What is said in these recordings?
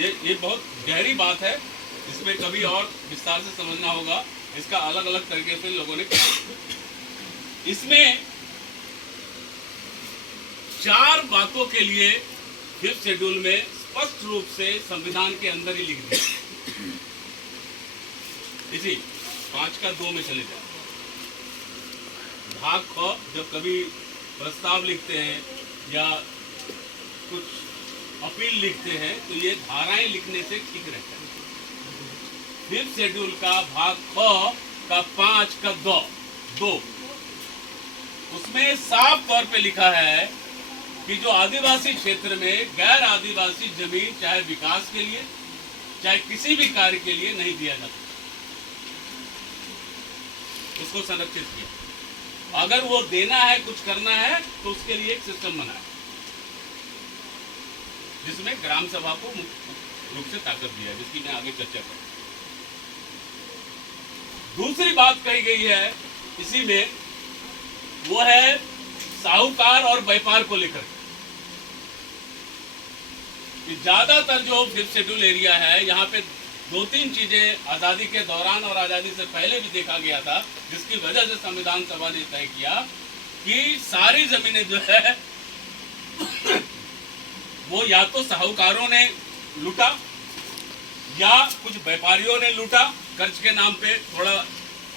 ये बहुत गहरी बात है, इसमें कभी और विस्तार से समझना होगा। इसका अलग अलग तरीके से लोगों ने इसमें 4 बातों के लिए 5th शेड्यूल में स्पष्ट रूप से संविधान के अंदर ही लिख दिया। इसी 5 का 2 में चले जाए। भाग ख जब कभी प्रस्ताव लिखते हैं या कुछ अपील लिखते हैं तो ये धाराएं लिखने से ठीक रहता है। 5th शेड्यूल का भाग ख का 5 का 2 उसमें साफ तौर पे लिखा है कि जो आदिवासी क्षेत्र में गैर आदिवासी जमीन चाहे विकास के लिए चाहे किसी भी कार्य के लिए नहीं दिया जाता, उसको संरक्षित किया। अगर वो देना है, कुछ करना है, तो उसके लिए एक सिस्टम बनाया जिसमें ग्राम सभा को मुख्य रूप से ताकत दिया, जिसकी मैं आगे चर्चा करूं। दूसरी बात कही गई है इसी में, वो है साहूकार और व्यापार को लेकर कि ज्यादातर जो 5th शेड्यूल एरिया है, यहाँ पे 2-3 चीजें आजादी के दौरान और आजादी से पहले भी देखा गया था, जिसकी वजह से संविधान सभा ने तय किया कि सारी जमीनें जो है वो या तो साहूकारों ने लूटा या कुछ व्यापारियों ने लूटा कर्ज के नाम पे थोड़ा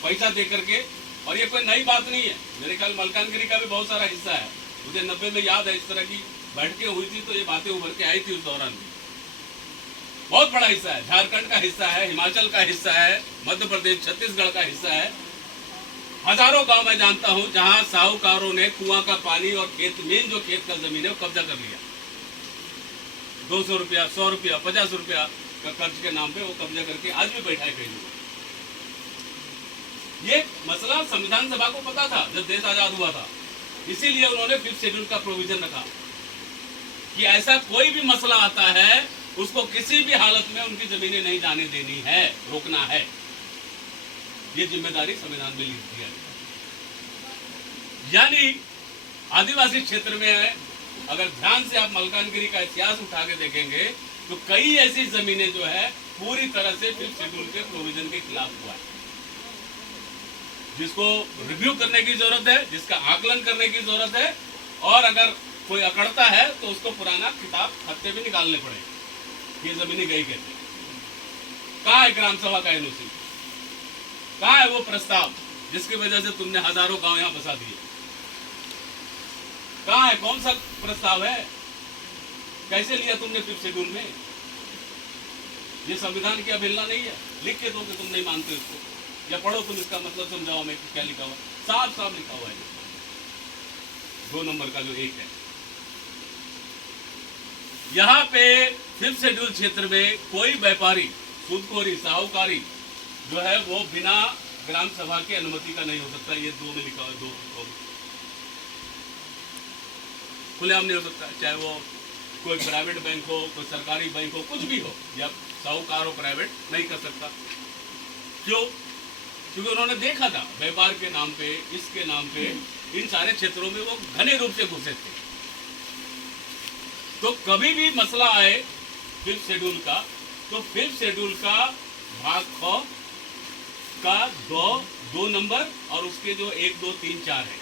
पैसा दे करके। और ये कोई नई बात नहीं है, मेरे ख्याल मलकानगिरी का भी बहुत सारा हिस्सा है। मुझे 90 में याद है इस तरह की बैठकें हुई थी तो ये बातें उभर के आई थी उस दौरान भी। बहुत बड़ा हिस्सा है, झारखंड का हिस्सा है, हिमाचल का हिस्सा है, मध्य प्रदेश छत्तीसगढ़ का हिस्सा है। हजारों गांव मैं जानता हूं जहां साहूकारों ने कुआं का पानी और खेत मेन जो खेत का जमीन है वो कब्जा कर लिया। 200 रुपया, 100 रुपया, 50 रुपया का कर्ज के नाम पे वो कब्जा करके आज भी बैठा है कहीं। ये मसला संविधान सभा को पता था जब देश आजाद हुआ था, इसीलिए उन्होंने 5th शेड्यूल का प्रोविजन रखा कि ऐसा कोई भी मसला आता है उसको किसी भी हालत में उनकी जमीनें नहीं जाने देनी है, रोकना है। ये जिम्मेदारी संविधान में लिख दिया है। यानी आदिवासी क्षेत्र में है, अगर ध्यान से आप मलकानगिरी का इतिहास उठा के देखेंगे तो कई ऐसी जमीनें जो है पूरी तरह से 5th शेड्यूल के प्रोविजन के खिलाफ हुआ है, जिसको रिव्यू करने की जरूरत है, जिसका आकलन करने की जरूरत है। और अगर कोई अकड़ता है तो उसको पुराना किताब खत्ते भी निकालने पड़ेंगे, ये जमीनें गई कैसे। कहाँ है ग्राम सभा का एनओसी, कहाँ है वो प्रस्ताव जिसकी वजह से तुमने हजारों गांव यहां बसा दिए? कहाँ है, कौन सा प्रस्ताव है, कैसे लिया तुमने 5th शेड्यूल में? ये संविधान की अवहेलना नहीं है, लिख के दो कि तुम नहीं मानते इसको, या पढ़ो तुम इसका मतलब समझाओ मैं क्या लिखा हुआ। साफ साफ लिखा हुआ है 2 नंबर का जो 1 है। यहाँ पे 5th शेड्यूल क्षेत्र में कोई व्यापारी, सूदखोरी, साहूकारी जो है वो बिना ग्राम सभा की अनुमति का नहीं हो सकता। ये 2 में लिखा हुआ है, 2 खुलेआम नहीं हो सकता, चाहे वो कोई प्राइवेट बैंक हो, कोई सरकारी बैंक हो, कुछ भी हो, या साहूकार हो प्राइवेट, नहीं कर सकता। क्यों? क्योंकि उन्होंने देखा था व्यापार के नाम पे, इसके नाम पे इन सारे क्षेत्रों में वो घने रूप से घुसे थे। तो कभी भी मसला आए 5th शेड्यूल का, तो 5th शेड्यूल का भाग ख का 2 नंबर और उसके जो 1, 2, 3, 4 है,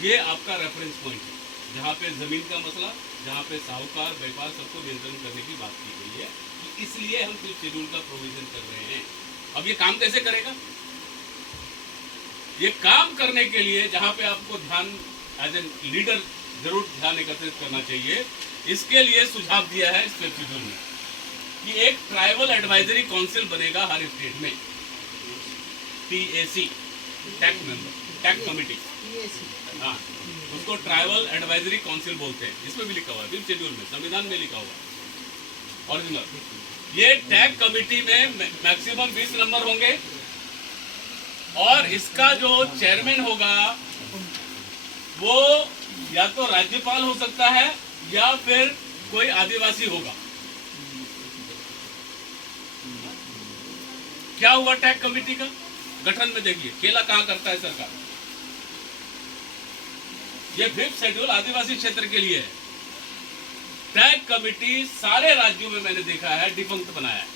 ये आपका रेफरेंस पॉइंट है, जहाँ पे जमीन का मसला, जहाँ पे साहूकार व्यापार सबको नियंत्रण करने की बात की गई है। इसलिए हम 5th शेड्यूल का प्रोविजन कर रहे हैं। अब ये काम कैसे करेगा? ये काम करने के लिए जहाँ पे आपको ध्यान एज ए लीडर जरूर ध्यान एकत्रित करना चाहिए, इसके लिए सुझाव दिया है इस 5th शेड्यूल में कि एक ट्राइबल एडवाइजरी काउंसिल बनेगा हर स्टेट में, TAC, टैक मेंबर, टैक कमिटी, हाँ, उसको ट्राइबल एडवाइजरी काउंसिल बोलते हैं। इसमें भी लिखा हुआ है 5th शेड्यूल में, संविधान में लिखा हुआ है ओरिजिनल। ये टैग कमेटी में मैक्सिमम 20 नंबर होंगे और इसका जो चेयरमैन होगा वो या तो राज्यपाल हो सकता है या फिर कोई आदिवासी होगा। क्या हुआ टैग कमेटी का गठन में? देखिए खेला कहां करता है सरकार। ये 5th शेड्यूल आदिवासी क्षेत्र के लिए है। टैग कमेटी सारे राज्यों में मैंने देखा है डिफंक्ट बनाया है।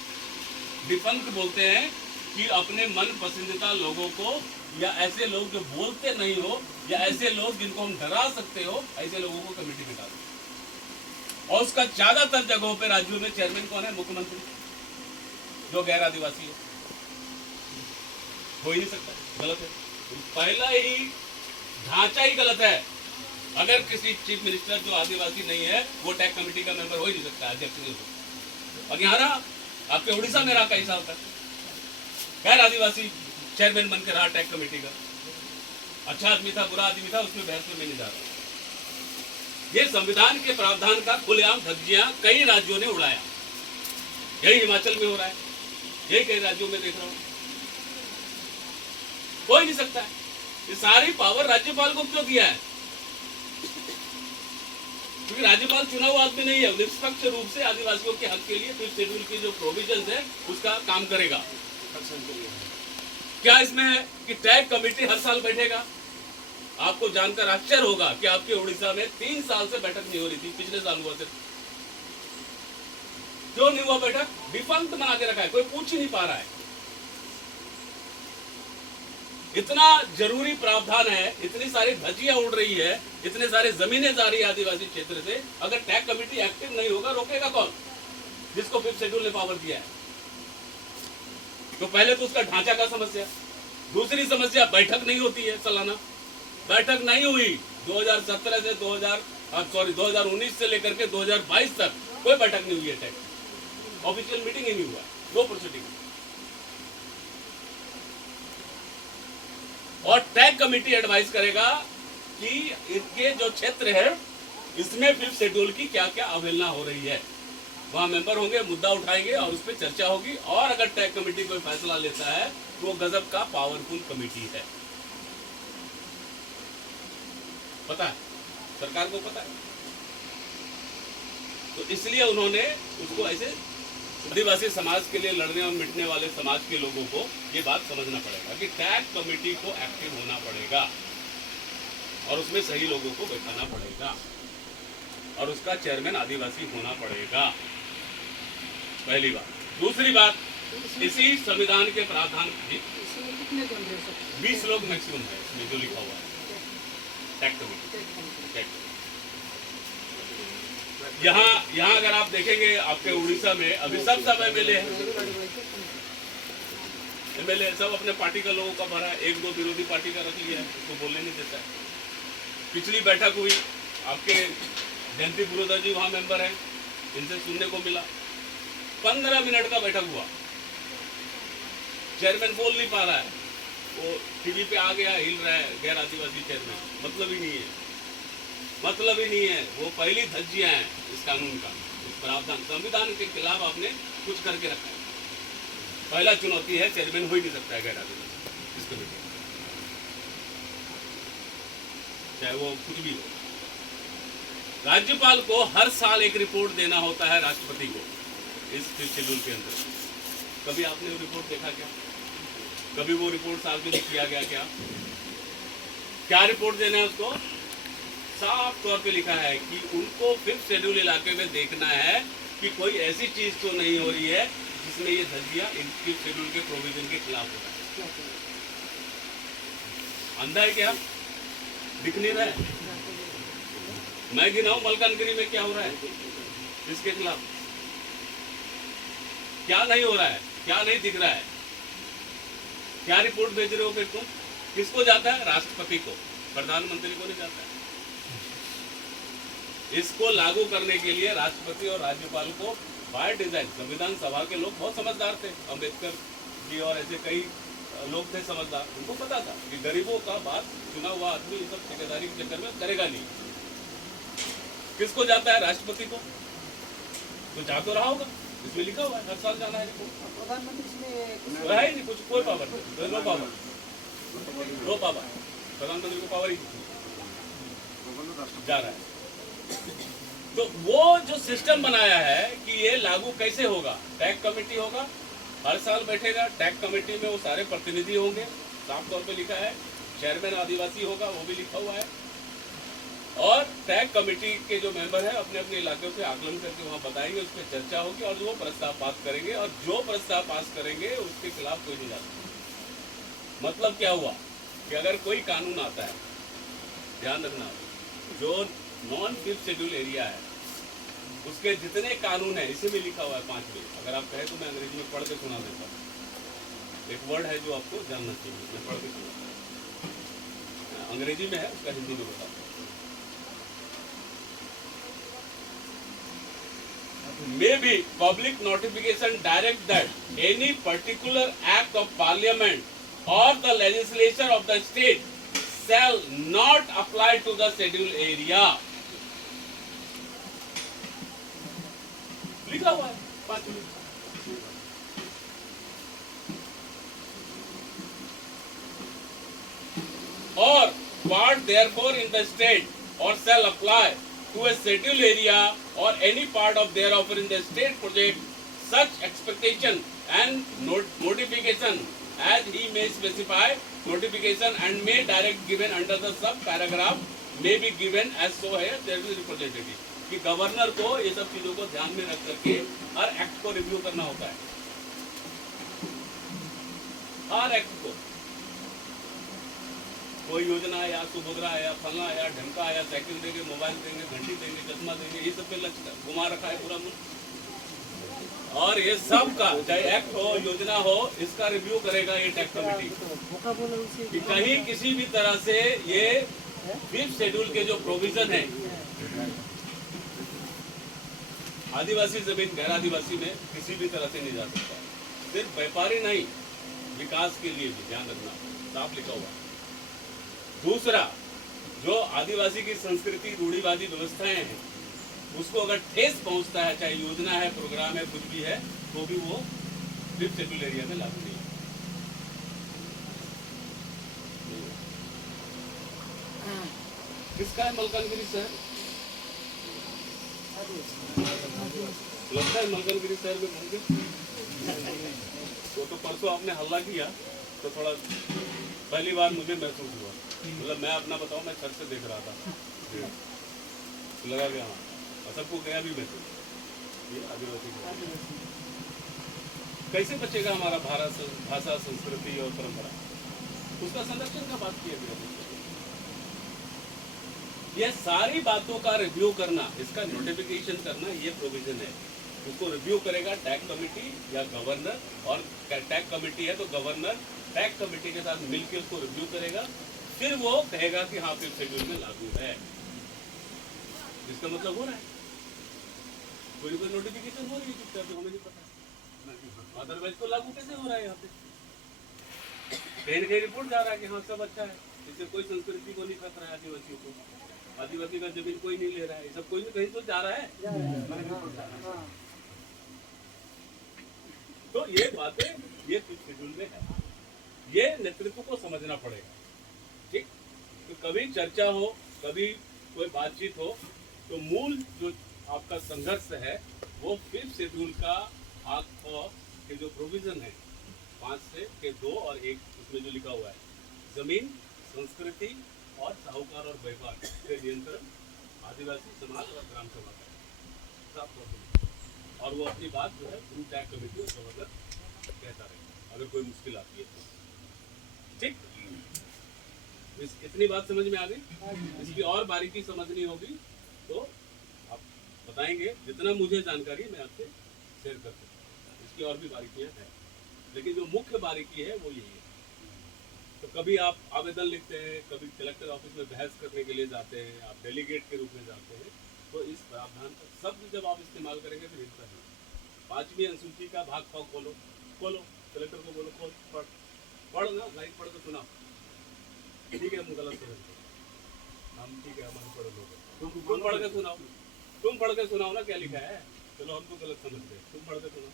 डिफंक्ट बोलते हैं कि अपने मन पसंदीदा लोगों को, या ऐसे लोग जो बोलते नहीं हो, या ऐसे लोग जिनको हम डरा सकते हो, ऐसे लोगों को कमेटी में डालो। और उसका ज्यादातर जगहों पे राज्यों में चेयरमैन कौन है? मुख्यमंत्री, जो गैर आदिवासी है। हो ही नहीं सकता, गलत है। पहला ही ढांचा ही गलत है। अगर किसी चीफ मिनिस्टर जो आदिवासी नहीं है वो टैग कमेटी का मेंबर हो ही नहीं सकता, अध्यक्ष नहीं हो सकता। और यहाँ रहा, आपके उड़ीसा में रहा कई साल तक, गैर आदिवासी चेयरमैन बनकर रहा टैग कमेटी का। अच्छा आदमी था, बुरा आदमी था, उसमें बहस में नहीं जा रहा। ये संविधान के प्रावधान का खुलेआम धज्जियां कई राज्यों ने उड़ाया। यही हिमाचल में हो रहा है, यही कई राज्यों में देख रहा हूं। हो ही नहीं सकता है। ये सारी पावर राज्यपाल को क्यों दिया है? क्योंकि राज्यपाल चुना हुआ आदमी नहीं है, निष्पक्ष रूप से आदिवासियों के हक के लिए फिफ्थ शेड्यूल की जो प्रोविजंस है उसका काम करेगा। क्या इसमें है कि टैग कमेटी हर साल बैठेगा? आपको जानकर आश्चर्य होगा कि आपके उड़ीसा में 3 साल से बैठक नहीं हो रही थी, पिछले साल हुआ सिर्फ। क्यों नहीं हुआ बैठक? डिफंक्ट बना के रखा है, कोई पूछ ही नहीं पा रहा है। इतना जरूरी प्रावधान है, इतनी सारी धज्जियां उड़ रही है, इतने सारे जमीनें जा रही है आदिवासी क्षेत्र से। अगर टैग कमेटी एक्टिव नहीं होगा, रोकेगा कौन? जिसको फिफ्थ शेड्यूल ने पावर दिया है। तो पहले तो उसका ढांचा का समस्या, दूसरी समस्या बैठक नहीं होती है सालाना। बैठक नहीं हुई 2017 से 2019 से लेकर के 2022 तक कोई बैठक नहीं हुई है। टैग ऑफिशियल मीटिंग ही नहीं हुआ, 2 प्रोसीडिंग। और टैग कमेटी एडवाइस करेगा कि इनके जो क्षेत्र है इसमें फिफ्थ शेड्यूल की क्या क्या अवहेलना हो रही है। वहां मेंबर होंगे, मुद्दा उठाएंगे और उस पर चर्चा होगी। और अगर टैग कमेटी कोई फैसला लेता है तो वो गजब का पावरफुल कमेटी है। पता है, सरकार को पता है। तो इसलिए उन्होंने उसको ऐसे, आदिवासी समाज के लिए लड़ने और मिटने वाले समाज के लोगों को ये बात समझना पड़ेगा कि टैग कमेटी को एक्टिव होना पड़ेगा और उसमें सही लोगों को बैठाना पड़ेगा और उसका चेयरमैन आदिवासी होना पड़ेगा। पहली बात। दूसरी बात, इसी संविधान के प्रावधान 20 लोग मैक्सिमम है इसमें जो लिखा हुआ है टैग कमेटी। यहाँ अगर आप देखेंगे आपके उड़ीसा में अभी सब एमएलए हैं, एमएलए सब अपने पार्टी का लोगों का भरा है, 1-2 विरोधी पार्टी का रख लिया है, उसको बोलने नहीं देता है। पिछली बैठक हुई, आपके जयंती पुरोधा जी वहाँ मेंबर हैं, इनसे सुनने को मिला 15 मिनट का बैठक हुआ, चेयरमैन बोल नहीं पा रहा है, वो टीवी पे आ गया, हिल रहा है गैर आदिवासी चेयरमैन। मतलब ही नहीं है, मतलब ही नहीं है। वो पहली धज्जियां हैं इस कानून का, इस प्रावधान संविधान के खिलाफ आपने कुछ करके रखा है। पहला चुनौती है, चेयरमैन हो ही नहीं सकता है गैर आदिवासी इस कमेटी, चाहे वो कुछ भी हो। राज्यपाल को हर साल एक रिपोर्ट देना होता है राष्ट्रपति को इस शेड्यूल के अंदर। कभी आपने वो रिपोर्ट देखा क्या? कभी वो रिपोर्ट सार्वजनिक किया गया क्या? क्या रिपोर्ट देना है उसको? साफ तौर पे लिखा है कि उनको फिफ्थ शेड्यूल इलाके में देखना है कि कोई ऐसी चीज तो नहीं हो रही है जिसमें ये धज्जियां फिफ्थ शेड्यूल के प्रोविजन के खिलाफ हो रहा है। अंधा है क्या? दिख नहीं रहा है? मैं गिनाऊं मलकानगिरी में क्या हो रहा है इसके खिलाफ? क्या नहीं हो रहा है, क्या नहीं दिख रहा है? क्या रिपोर्ट भेज रहे हो फिर तुम? किसको जाता है? राष्ट्रपति को, प्रधानमंत्री को नहीं जाता है। इसको लागू करने के लिए राष्ट्रपति और राज्यपाल को बाय डिजाइन, संविधान सभा के लोग बहुत समझदार थे, अम्बेडकर जी और ऐसे कई लोग थे समझदार, उनको पता था कि गरीबों का बात चुना हुआ आदमी ये सब ठेकेदारी के चक्कर में करेगा नहीं। किसको जाता है? राष्ट्रपति को। तो जा तो रहा होगा, इसमें लिखा हुआ है हर साल जाना है। प्रधानमंत्री है ही नहीं कुछ, कोई पावर नहीं, नो पावर, नो पावर। प्रधानमंत्री को पावर ही जा रहा है। तो वो जो सिस्टम बनाया है कि ये लागू कैसे होगा? टैग कमेटी होगा, हर साल बैठेगा, टैग कमेटी में वो सारे प्रतिनिधि होंगे, साफ तौर पे लिखा है। चेयरमैन आदिवासी होगा, वो भी लिखा हुआ है। और टैग कमेटी के जो मेंबर हैं अपने अपने इलाकों से आकलन करके वहाँ बताएंगे, उस पर चर्चा होगी और वो प्रस्ताव पास करेंगे, और जो प्रस्ताव पास करेंगे उसके खिलाफ कोई नहीं जा सकता। मतलब क्या हुआ कि अगर कोई कानून आता है, ध्यान रखना, जो नॉन फिफ्थ शेड्यूल एरिया है उसके जितने कानून है, इसी में लिखा हुआ है 5 में, अगर आप कहें तो मैं अंग्रेजी में पढ़ के सुना देता हूँ। एक वर्ड है जो आपको जानना चाहिए, मैं पढ़ के सुना, अंग्रेजी में है, उसका हिंदी में बताता हूँ। Maybe public notification direct that any particular act of parliament or the legislature of the state shall not apply to the scheduled area. लिखा हुआ है 5 minute. Or part therefore in the state or shall apply to a scheduled area or any part of thereof in the state project, such expectation and notification as he may specify, notification and may direct given under the sub paragraph may be given as so है there is representative, कि governor को ये सब चीजों को ध्यान में रख करके हर एक्ट को रिव्यू करना होता है, हर एक्ट को। कोई योजना है या सुभद्रा है या फलना है या ढमका है या साइकिल देंगे, मोबाइल देंगे, घंटी देंगे, चश्मा देंगे, ये सब पे लक्ष्य घुमा रखा है पूरा मुल्क। और ये सब का चाहे एक्ट हो, योजना हो, इसका रिव्यू करेगा ये टैक्स कमेटी, कि कहीं किसी भी तरह से ये 5th शेड्यूल के जो प्रोविजन है, आदिवासी जमीन गैर आदिवासी में किसी भी तरह से नहीं जा सकता। सिर्फ व्यापारी नहीं, विकास के लिए भी ध्यान रखना, साफ लिखा हुआ है। दूसरा, जो आदिवासी की संस्कृति, रूढ़िवादी व्यवस्थाएं हैं, उसको अगर ठेस पहुंचता है, चाहे योजना है, प्रोग्राम है, कुछ भी है, तो भी वो 5th शेड्यूल एरिया में लागू नहीं है। किसका है मलकानगिरी शहर? लगता है मलकानगिरी शहर में होंगे। तो परसों आपने हल्ला किया तो थोड़ा पहली बार मुझे महसूस हुआ, मतलब मैं अपना बताऊं, मैं छत से देख रहा था, तो लगा गया हाँ, और सबको गया भी मैं, ये आदिवासी कैसे बचेगा हमारा भाषा, संस्कृति और परंपरा, उसका संरक्षण का बात किया गया। ये सारी बातों का रिव्यू करना, इसका नोटिफिकेशन करना, ये प्रोविजन है। उसको रिव्यू करेगा टैग कमेटी या गवर्नर, और टैग कमेटी है तो गवर्नर टैग कमेटी के साथ मिलकर उसको रिव्यू करेगा, फिर वो कहेगा कि हाँ 5th शेड्यूल में लागू है। जिसका मतलब हो रहा है कोई नोटिफिकेशन हो रही है, चुपचाप हमें नहीं पता, अदरवाइज तो लागू कैसे हो रहा है। यहाँ पे कहीं ना कहीं रिपोर्ट जा रहा है कि हाँ सब अच्छा है, इससे कोई संस्कृति को नहीं खतरा है, आदिवासियों को, आदिवासी का जमीन कोई नहीं ले रहा है, सब कोई भी कहीं तो जा रहा है। तो ये बातें ये 5th शेड्यूल में है, ये नेतृत्व को समझना पड़ेगा, ठीक। तो कभी चर्चा हो, कभी कोई बातचीत हो, तो मूल जो आपका संघर्ष है वो 5th शेड्यूल का भाग के जो प्रोविजन है 5 से के 2 और 1, उसमें जो लिखा हुआ है जमीन, संस्कृति और साहूकार और व्यापार के नियंत्रण आदिवासी समाज और ग्राम सभा का, और वो अपनी बात जो है थ्रू टैग कमेटी और गवर्नर कहता रहे अगर कोई मुश्किल आती है, ठीक। इतनी बात समझ में आ गई। इसकी और बारीकी समझनी होगी तो आप बताएंगे, जितना मुझे जानकारी मैं आपसे शेयर कर सकता हूँ। इसकी और भी बारीकियाँ हैं, लेकिन जो मुख्य बारीकी है वो यही है। तो कभी आप आवेदन लिखते हैं, कभी कलेक्टर ऑफिस में बहस करने के लिए जाते हैं, आप डेलीगेट के रूप में जाते हैं, तो इस प्रावधान का शब्द जब आप इस्तेमाल करेंगे तो हिलता है। 5वीं अनुसूची का भाग ख खोलो, कलेक्टर को बोलो खोल, पढ़ ना, लाइन पढ़ के सुनाओ, ठीक है हम गलत समझते हम, ठीक है हमारे पढ़ लो, तुम पढ़ के सुनाओ, तुम पढ़ के सुनाओ ना क्या लिखा है, चलो हम तो गलत समझते हैं, तुम पढ़ के सुनाओ।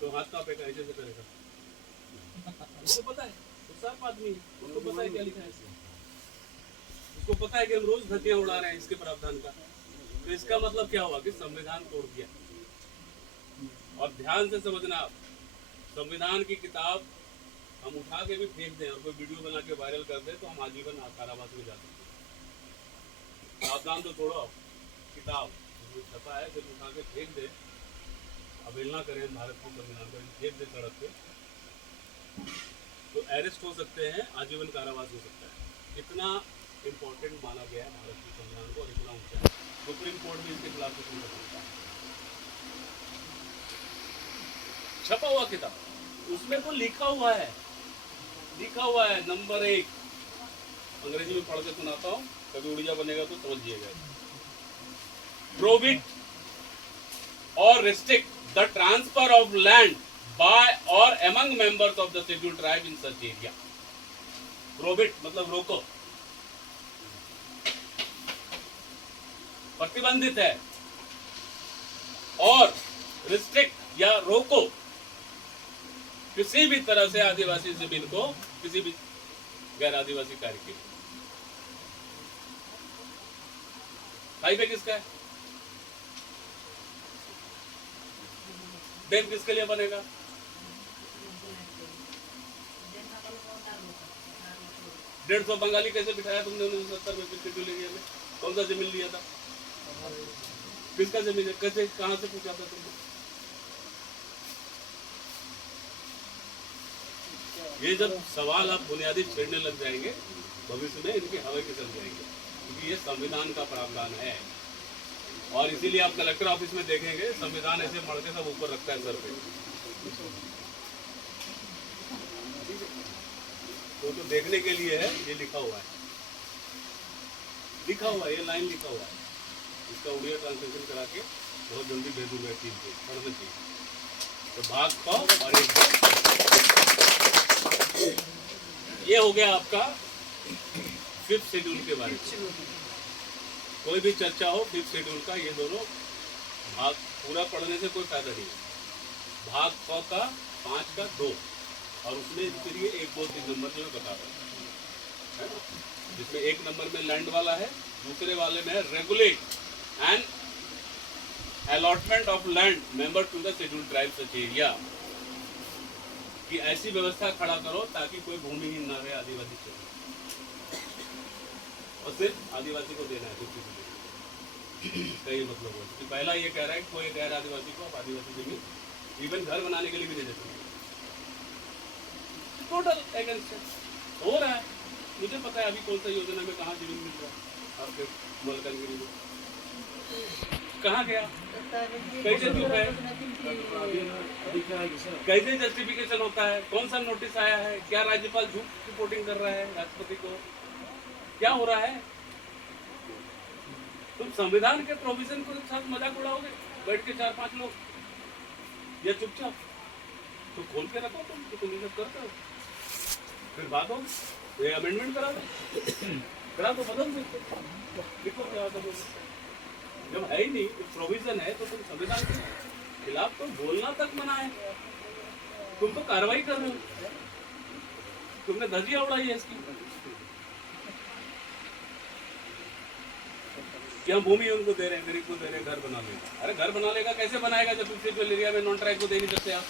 तो हाथ का पे ऐसे से करेगा, उसको पता है, तो साफ आदमी है, उसको पता है क्या लिखा है, उसको पता है कि हम रोज धज्जियां उड़ा रहे हैं इसके प्रावधान का। तो इसका मतलब क्या हुआ कि संविधान तोड़ दिया। और ध्यान से समझना, संविधान की किताब हम उठा के भी फेंक दें और कोई वीडियो बना के वायरल कर दे तो हम आजीवन कारावास में जा सकते हैं। सावधान तो छोड़ो, किताब जो छपा है फिर उठा के फेंक दे, अवहेलना करें भारत के संविधान को, फेंक दे सड़क पे, तो अरेस्ट हो सकते हैं, आजीवन कारावास हो सकता है। इतना इम्पोर्टेंट माना गया है भारत के संविधान को और इतना ऊंचा है। सुप्रीम कोर्ट भी इसके खिलाफ कुछ नहीं कर सकता। छपा हुआ किताब, उसमें तो लिखा हुआ है नंबर 1, अंग्रेजी में पढ़ के सुनाता हूँ, कभी उड़िया बनेगा तो समझिएगा। प्रोहिबिट और restrict the transfer of land by or among members of the scheduled tribe in such area. Prohibit मतलब रोको, प्रतिबंधित है, और रिस्ट्रिक्ट या रोको किसी भी तरह से आदिवासी जमीन को किसी भी गैर आदिवासी कार्य के लिए। हाईवे किसका है? डैम किसके लिए बनेगा? 150 बंगाली कैसे बिठाया तुमने 1970 में शेड्यूल एरिया में? कौन सा जमीन लिया था? किसका जमीन है? कैसे, कहां से पूछा था तुमने? ये जब सवाल आप बुनियादी छेड़ने लग जाएंगे भविष्य में, इनके हवा के चल जाएंगे, क्योंकि ये संविधान का प्रावधान है। और इसीलिए आप कलेक्टर ऑफिस में देखेंगे संविधान ऐसे मड़ के सब ऊपर रखता है सर पे। तो देखने के लिए है, ये लिखा हुआ है, ये लाइन लिखा हुआ है। इसका उड़िया ट्रांसलेशन करा के बहुत जल्दी भेजूंगा टीम को, पढ़ना चाहिए। तो भाग पाओ और ये हो गया आपका 5th शेड्यूल के बारे में। कोई भी चर्चा हो 5th शेड्यूल का, ये दोनों भाग पूरा पढ़ने से कोई फायदा नहीं है। भाग 100 का 5 का 2, और उसमें इसके लिए 1, 2, 3 नंबर जो बता रहा है ना, जिसमें 1 नंबर में लैंड वाला है, दूसरे वाले में regulate and allotment of land member to the scheduled tribe such area, कि ऐसी व्यवस्था खड़ा करो ताकि कोई भूमिहीन न रहे आदिवासी क्षेत्र, और सिर्फ आदिवासी को देना है, दूसरी को देना है। ये मतलब है कि पहला ये कह रहा है कि कोई गैर आदिवासी को आप आदिवासी जमीन इवन घर बनाने के लिए भी दे देते हैं। टोटल अगेंस्ट हो रहा है। मुझे पता है अभी कौन सा योजना में कहाँ जमीन मिल रहा है आपके मलकानगिरी में, कहाँ गया, कैसे चुप है, कैसे जस्टिफिकेशन होता है, कौन सा नोटिस आया है, क्या राज्यपाल झूठ रिपोर्टिंग कर रहा है राष्ट्रपति को, क्या हो रहा है? तुम संविधान के प्रोविजन को साथ मजाक उड़ाओगे बैठ के 4-5 लोग, या चुपचाप? तो खोल के रखो तुम, तो तुम ये सब करते हो, फिर बात हो, ये अमेंडमेंट करा दो, बदल दो, लिखो क्या होता है। जब है ही नहीं, प्रोविजन है, तो तुम संविधान के खिलाफ तो बोलना तक मना है, तुम तो कार्रवाई कर रहे हो, तुमने धज्जियां उड़ाई है इसकी कि हम भूमि उनको दे रहे हैं, गरीब को दे रहे हैं, घर बना लेगा। अरे घर बना लेगा, कैसे बनाएगा जब 5th शेड्यूल एरिया में नॉन ट्राइब को दे नहीं सकते आप?